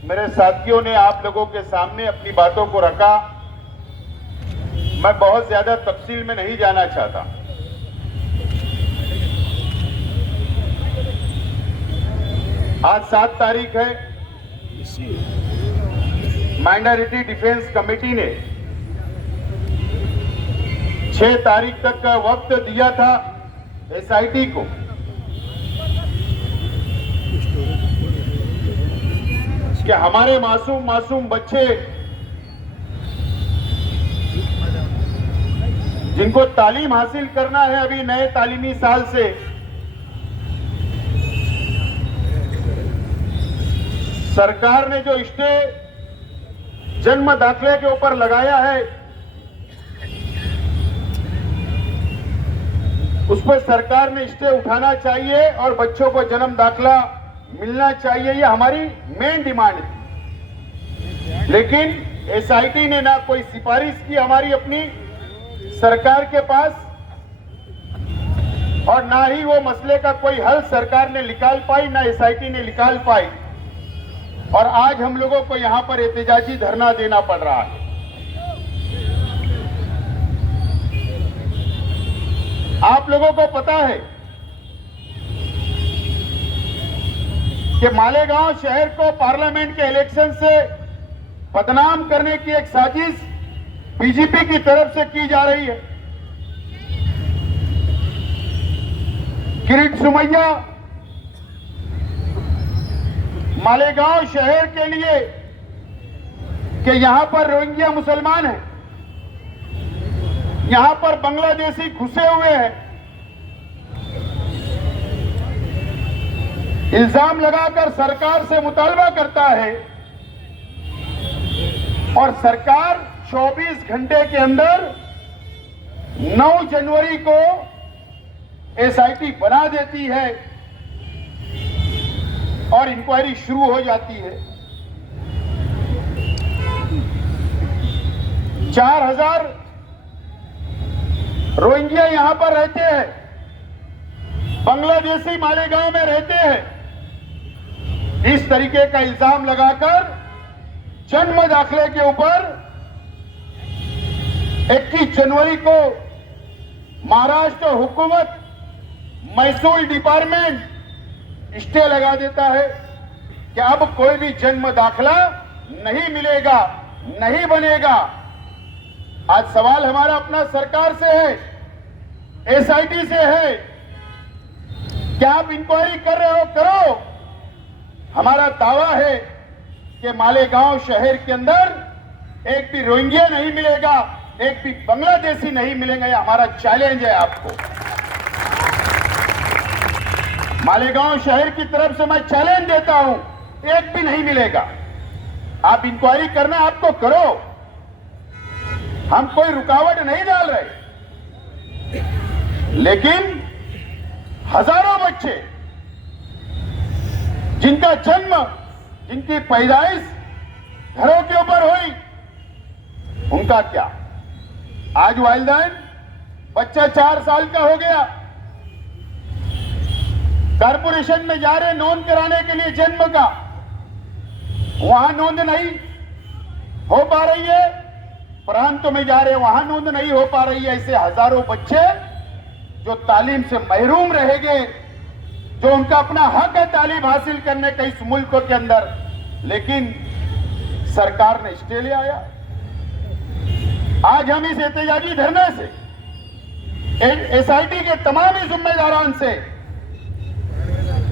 मेरे साथियों ने आप लोगों के सामने अपनी बातों को रखा। मैं बहुत ज्यादा तफसील में नहीं जाना चाहता। आज 7 तारीख है। माइनॉरिटी डिफेंस कमेटी ने 6 तारीख तक का वक्त दिया था एसआईटी को। कि हमारे मासूम बच्चे जिनको तालीम हासिल करना है अभी नए तालीमी साल से, सरकार ने जो स्टे जन्म दाखिले के ऊपर लगाया है उस पर सरकार ने स्टे उठाना चाहिए और बच्चों को जन्म दाखिला मिलना चाहिए। ये हमारी मेन डिमांड थी। लेकिन एसआईटी ने ना कोई सिफारिश की हमारी अपनी सरकार के पास, और ना ही वो मसले का कोई हल सरकार ने निकाल पाई, ना एसआईटी ने निकाल पाई। और आज हम लोगों को यहां पर एहतजाजी धरना देना पड़ रहा है। आप लोगों को पता है कि मालेगांव शहर को पार्लियामेंट के इलेक्शन से बदनाम करने की एक साजिश बीजेपी की तरफ से की जा रही है। किरीट सोमैया मालेगांव शहर के लिए कि यहां पर रोहिंग्या मुसलमान हैं, यहां पर बांग्लादेशी घुसे हुए हैं, इल्जाम लगाकर सरकार से मुतालबा करता है और सरकार 24 घंटे के अंदर 9 जनवरी को एसआईटी बना देती है और इंक्वायरी शुरू हो जाती है। 4000 रोहिंग्या यहां पर रहते हैं, बांग्लादेशी मालेगांव में रहते हैं। इस तरीके का इल्जाम लगाकर जन्म दाखिले के ऊपर 21 जनवरी को महाराष्ट्र हुकूमत महसूल डिपार्टमेंट स्टे लगा देता है कि अब कोई भी जन्म दाखिला नहीं मिलेगा, नहीं बनेगा। आज सवाल हमारा अपना सरकार से है, एसआईटी से है, क्या आप इंक्वायरी कर रहे हो? करो। हमारा दावा है कि मालेगांव शहर के अंदर एक भी रोहिंग्या नहीं मिलेगा, एक भी बांग्लादेशी नहीं मिलेगा। ये हमारा चैलेंज है आपको। मालेगांव शहर की तरफ से मैं चैलेंज देता हूं, एक भी नहीं मिलेगा। आप इंक्वायरी करना आपको करो, हम कोई रुकावट नहीं डाल रहे। लेकिन हजारों बच्चे जिनका जन्म, जिनकी पैदाइश घरों के ऊपर हुई, उनका क्या? आज वालिदैन बच्चा 4 साल का हो गया, कारपोरेशन में जा रहे नोंद कराने के लिए जन्म का, वहां नोंद नहीं हो पा रही है। प्रांतों में जा रहे वहां नोंद नहीं हो पा रही है। ऐसे हजारों बच्चे जो तालीम से महरूम रह गए, जो उनका अपना हक है तालीम हासिल करने का इस मुल्क के अंदर, लेकिन सरकार ने स्टे ले आया। आज हम इस एहतजाजी धरने से एसआईटी के तमाम जिम्मेदारान से,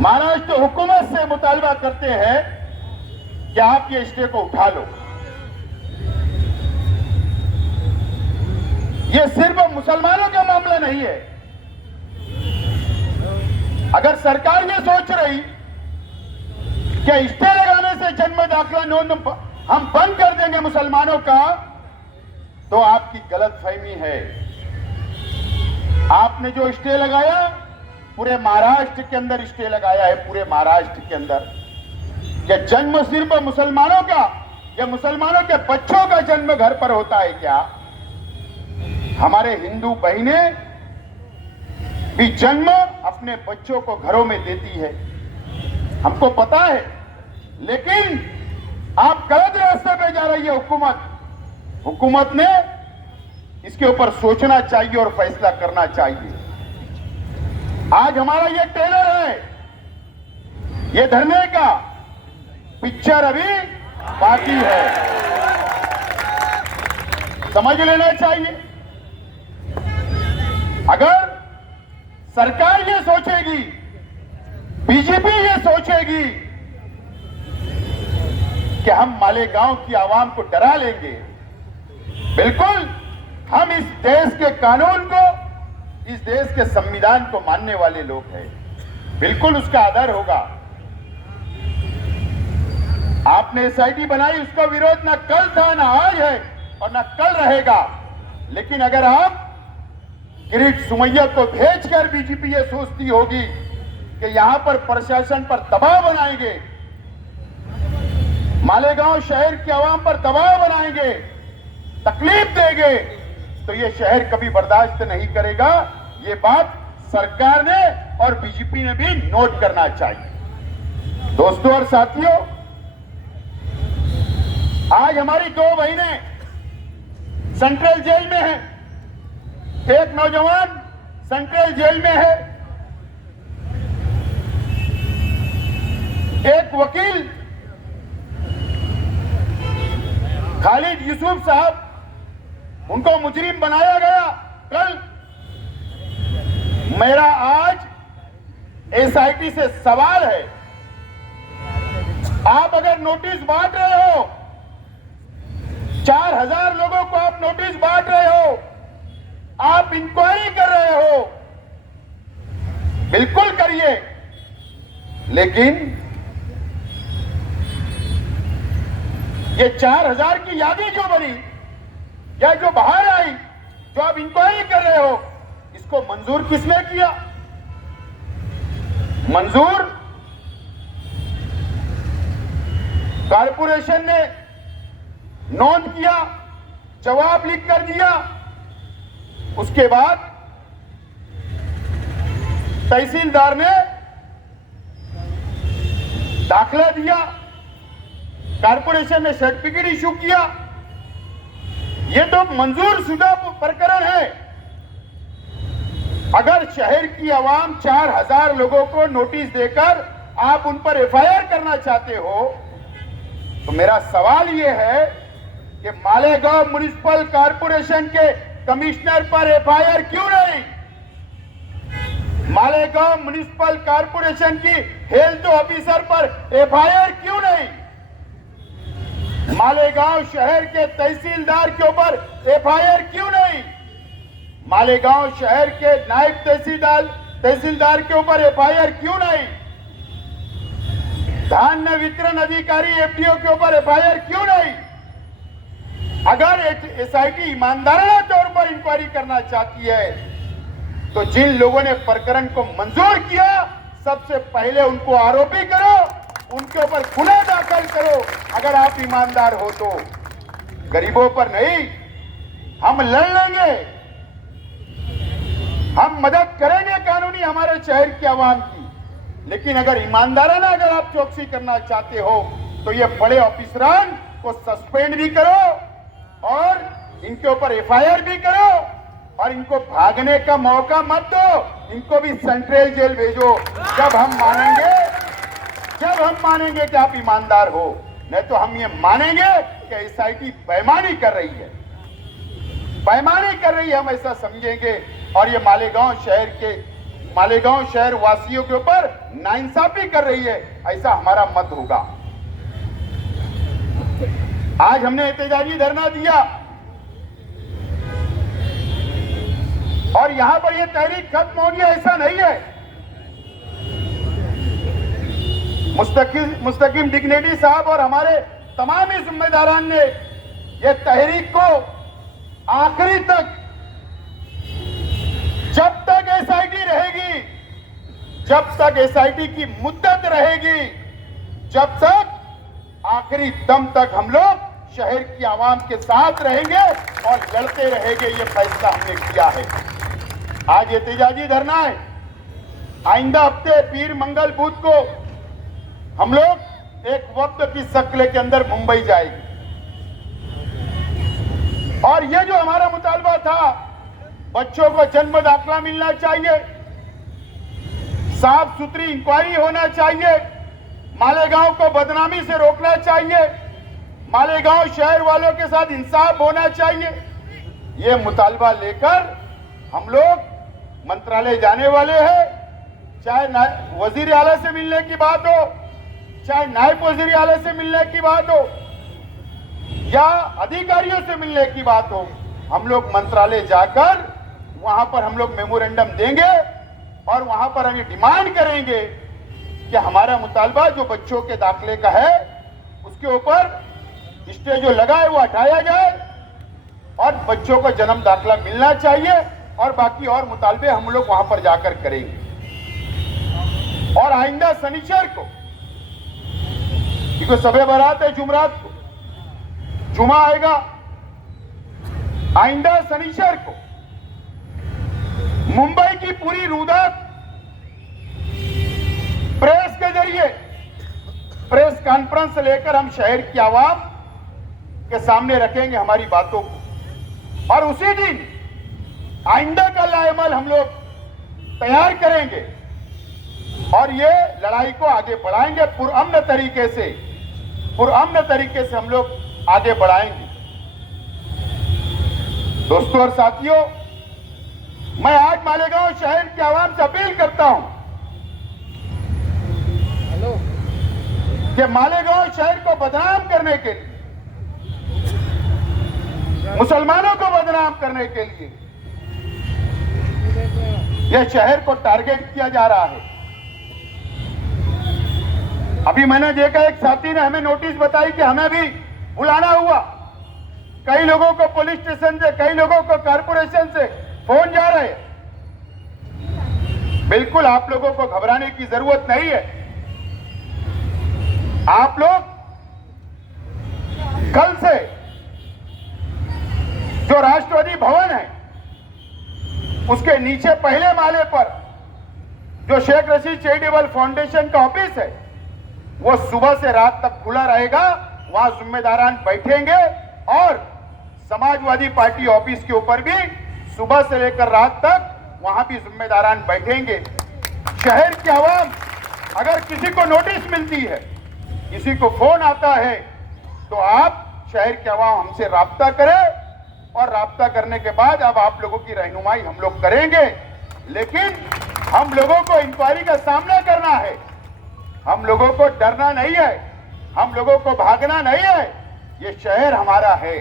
महाराष्ट्र हुकूमत से मुतालबा करते हैं कि आप ये स्टे को उठा लो। ये सिर्फ मुसलमानों का मामला नहीं है। अगर सरकार ये सोच रही कि स्टे लगाने से जन्म दाखिला नोंद हम बंद कर देंगे मुसलमानों का, तो आपकी गलतफहमी है। आपने जो स्टे लगाया पूरे महाराष्ट्र के अंदर स्टे लगाया है, पूरे महाराष्ट्र के अंदर। यह जन्म सिर्फ मुसलमानों का या मुसलमानों के बच्चों का जन्म घर पर होता है क्या? हमारे हिंदू बहनें भी जन्म अपने बच्चों को घरों में देती है, हमको पता है। लेकिन आप गलत रास्ते पे जा रही है हुकूमत ने इसके ऊपर सोचना चाहिए और फैसला करना चाहिए। आज हमारा ये टेलर है, ये धरने का पिक्चर अभी बाकी है, समझ लेना चाहिए। अगर सरकार ये सोचेगी, बीजेपी ये सोचेगी कि हम मालेगांव की आवाम को डरा लेंगे, बिल्कुल हम इस देश के कानून को, इस देश के संविधान को मानने वाले लोग हैं, बिल्कुल उसका आदर होगा। आपने एसआईटी बनाई, उसका विरोध ना कल था, ना आज है और ना कल रहेगा। लेकिन अगर आप किरीट सुमैया को भेजकर बीजेपी ये सोचती होगी कि यहां पर प्रशासन पर दबाव बनाएंगे, मालेगांव शहर की आवाम पर दबाव बनाएंगे, तकलीफ देंगे, तो ये शहर कभी बर्दाश्त नहीं करेगा। ये बात सरकार ने और बीजेपी ने भी नोट करना चाहिए। दोस्तों और साथियों, आज हमारी 2 बहनें सेंट्रल जेल में हैं। एक नौजवान सेंट्रल जेल में है, एक वकील खालिद यूसुफ साहब, उनको मुजरिम बनाया गया। कल मेरा आज एसआईटी से सवाल है, आप अगर नोटिस बांट रहे हो, 4000 लोगों को आप नोटिस बांट रहे हो, आप इंक्वायरी कर रहे हो, बिल्कुल करिए, लेकिन ये 4000 की यादी जो बनी या जो बाहर आई, जो आप इंक्वायरी कर रहे हो, इसको मंजूर किसने किया? मंजूर कारपोरेशन ने नोट किया, जवाब लिख कर दिया। उसके बाद तहसीलदार ने दाखला दिया, कारपोरेशन ने सर्टिफिकेट इशू किया। ये तो मंजूर शुदा प्रकरण है। अगर शहर की आवाम 4000 लोगों को नोटिस देकर आप उन पर एफआईआर करना चाहते हो, तो मेरा सवाल यह है कि मालेगांव म्युनिसिपल कॉर्पोरेशन के कमिश्नर पर एफआईआर क्यों नहीं? मालेगांव म्युनिसिपल कॉर्पोरेशन की हेल्थ ऑफिसर पर एफआईआर क्यों नहीं? मालेगांव शहर के तहसीलदार के ऊपर एफआईआर क्यों नहीं? मालेगांव शहर के नायब तहसीलदार के ऊपर एफआईआर क्यों नहीं? धान्य वितरण अधिकारी एफडीओ के ऊपर एफआईआर क्यों नहीं? अगर एसआईटी ईमानदाराना तौर पर इंक्वायरी करना चाहती है, तो जिन लोगों ने प्रकरण को मंजूर किया, सबसे पहले उनको आरोपी करो, उनके ऊपर गुनाह दाखिल करो। अगर आप ईमानदार हो तो गरीबों पर नहीं, हम लड़ लेंगे, हम मदद करेंगे कानूनी हमारे शहर की आवाम की। लेकिन अगर ईमानदाराना अगर आप चौकसी करना चाहते हो, तो ये बड़े ऑफिसरान को सस्पेंड भी करो और इनके ऊपर एफआईआर भी करो और इनको भागने का मौका मत दो, इनको भी सेंट्रल जेल भेजो। जब हम मानेंगे कि आप ईमानदार हो, नहीं तो हम ये मानेंगे कि एसआईटी बेईमानी कर रही है, हम ऐसा समझेंगे और ये मालेगांव शहर वासियों के ऊपर नाइंसाफी कर रही है, ऐसा हमारा मत होगा। आज हमने एहतजाजी धरना दिया और यहां पर यह तहरीक खत्म हो गया, ऐसा नहीं है। मुस्तकीम डिग्नेटी साहब और हमारे तमाम ही जिम्मेदारान ने यह तहरीक को आखिरी तक, जब तक एसआईटी रहेगी, जब तक एसआईटी की मुद्दत रहेगी, जब तक आखिरी दम तक हम लोग शहर की आवाम के साथ रहेंगे और लड़ते रहेंगे। ये फैसला हमने किया है। आज एहतजाजी धरना है, आइंदा हफ्ते पीर मंगल बुध को हम लोग एक वक्त की शक्ल के अंदर मुंबई जाएगी। और ये जो हमारा मुतालबा था, बच्चों को जन्म दाखिला मिलना चाहिए, साफ सुथरी इंक्वायरी होना चाहिए, मालेगांव को बदनामी से रोकना चाहिए, मालेगांव शहर वालों के साथ इंसाफ होना चाहिए, ये मुतालबा लेकर हम लोग मंत्रालय जाने वाले हैं। चाहे वजीर आला से मिलने की बात हो, चाहे नायब वजीर आला से मिलने की बात हो, या अधिकारियों से मिलने की बात हो, हम लोग मंत्रालय जाकर वहां पर हम लोग मेमोरेंडम देंगे और वहां पर हम ये डिमांड करेंगे कि हमारा मुतालबा जो बच्चों के दाखिले का है उसके ऊपर स्टे जो लगा है वो हटाया जाए और बच्चों को जन्म दाखिला मिलना चाहिए, और बाकी और मुतालबे हम लोग वहां पर जाकर करेंगे। और आइंदा शनिचर को, क्योंकि सबे बारात है जुमरात को, जुमा आएगा, आइंदा शनिचर को मुंबई की पूरी रुदात प्रेस के जरिए प्रेस कॉन्फ्रेंस लेकर हम शहर की आवाम के सामने रखेंगे हमारी बातों को, और उसी दिन आइंदा का लाएमल हम लोग तैयार करेंगे और ये लड़ाई को आगे बढ़ाएंगे पुरअमन तरीके से हम लोग आगे बढ़ाएंगे। दोस्तों और साथियों, मैं आज मालेगांव शहर की आवाम से अपील करता हूं कि मालेगांव शहर को बदनाम करने के लिए, मुसलमानों को बदनाम करने के लिए यह शहर को टारगेट किया जा रहा है। अभी मैंने देखा एक साथी ने हमें नोटिस बताई कि हमें भी बुलाना हुआ, कई लोगों को पुलिस स्टेशन से, कई लोगों को कारपोरेशन से फोन जा रहे हैं। बिल्कुल आप लोगों को घबराने की जरूरत नहीं है। आप लोग कल से जो राष्ट्रपति भवन है उसके नीचे पहले माले पर जो शेख रशीद चैरिटेबल फाउंडेशन का ऑफिस है वो सुबह से रात तक खुला रहेगा। वहां जिम्मेदारान बैठेंगे और समाजवादी पार्टी ऑफिस के ऊपर भी सुबह से लेकर रात तक वहां भी जिम्मेदारान बैठेंगे। शहर की आवाम, अगर किसी को नोटिस मिलती है, किसी को फोन आता है, तो आप शहर की आवाम हमसे राब्ता करें और राब्ता करने के बाद अब आप लोगों की रहनुमाई हम लोग करेंगे। लेकिन हम लोगों को इंक्वायरी का सामना करना है, हम लोगों को डरना नहीं है, हम लोगों को भागना नहीं है। ये शहर हमारा है,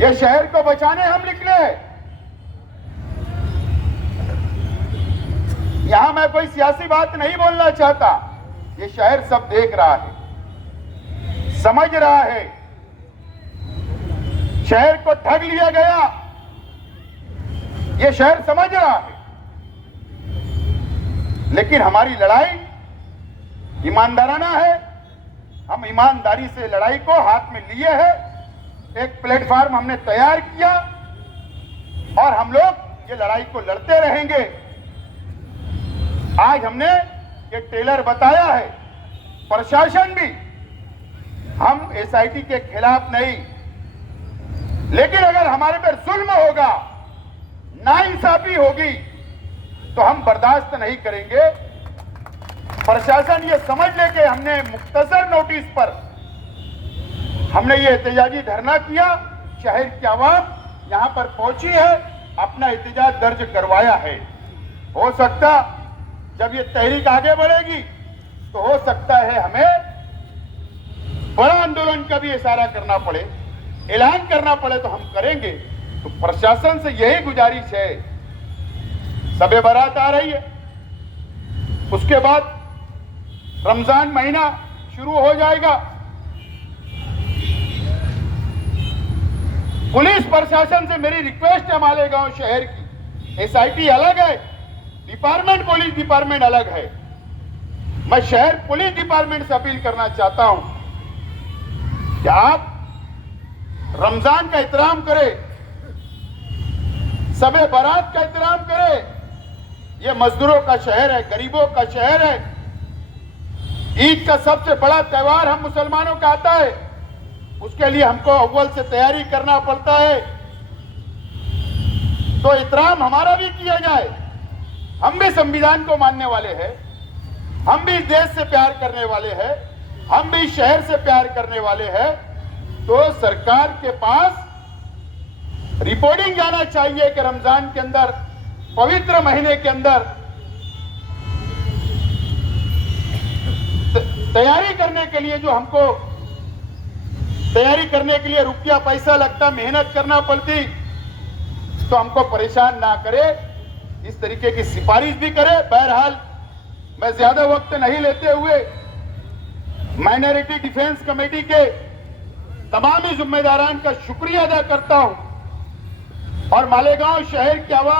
ये शहर को बचाने हम निकले हैं। यहां मैं कोई सियासी बात नहीं बोलना चाहता, ये शहर सब देख रहा है, समझ रहा है। शहर को ठग लिया गया, ये शहर समझ रहा है। लेकिन हमारी लड़ाई ईमानदाराना है, हम ईमानदारी से लड़ाई को हाथ में लिए हैं। एक प्लेटफॉर्म हमने तैयार किया और हम लोग ये लड़ाई को लड़ते रहेंगे। आज हमने ये टेलर बताया है, प्रशासन भी, हम एसआईटी के खिलाफ नहीं, लेकिन अगर हमारे पर जुल्म होगा, नाइंसाफी होगी, तो हम बर्दाश्त नहीं करेंगे। प्रशासन ये समझ ले कि हमने मुख्तसर नोटिस पर हमने ये एहतजाजी धरना किया, शहर की आवाम यहां पर पहुंची है, अपना एहतजाज दर्ज करवाया है। हो सकता जब ये तहरीक आगे बढ़ेगी तो हो सकता है हमें बड़ा आंदोलन का भी इशारा करना पड़े, ऐलान करना पड़े, तो हम करेंगे। तो प्रशासन से यही गुजारिश है, सबे बारात आ रही है, उसके बाद रमजान महीना शुरू हो जाएगा। पुलिस प्रशासन से मेरी रिक्वेस्ट है, मालेगांव शहर की एसआईटी अलग है, डिपार्टमेंट पुलिस डिपार्टमेंट अलग है। मैं शहर पुलिस डिपार्टमेंट से अपील करना चाहता हूं कि आप रमजान का एहतराम करें, सबे बारात का एहतराम करें। यह मजदूरों का शहर है, गरीबों का शहर है। ईद का सबसे बड़ा त्योहार हम मुसलमानों का आता है, उसके लिए हमको अव्वल से तैयारी करना पड़ता है। तो एहतराम हमारा भी किया जाए। हम भी संविधान को मानने वाले हैं, हम भी देश से प्यार करने वाले हैं, हम भी शहर से प्यार करने वाले हैं। तो सरकार के पास रिपोर्टिंग जाना चाहिए कि रमजान के अंदर, पवित्र महीने के अंदर तैयारी करने के लिए जो हमको तैयारी करने के लिए रुपया पैसा लगता, मेहनत करना पड़ती, तो हमको परेशान ना करे, इस तरीके की सिफारिश भी करे। बहरहाल मैं ज्यादा वक्त नहीं लेते हुए माइनॉरिटी डिफेंस कमेटी के तमामी जिम्मेदारान का शुक्रिया अदा करता हूं और मालेगांव शहर के आवाम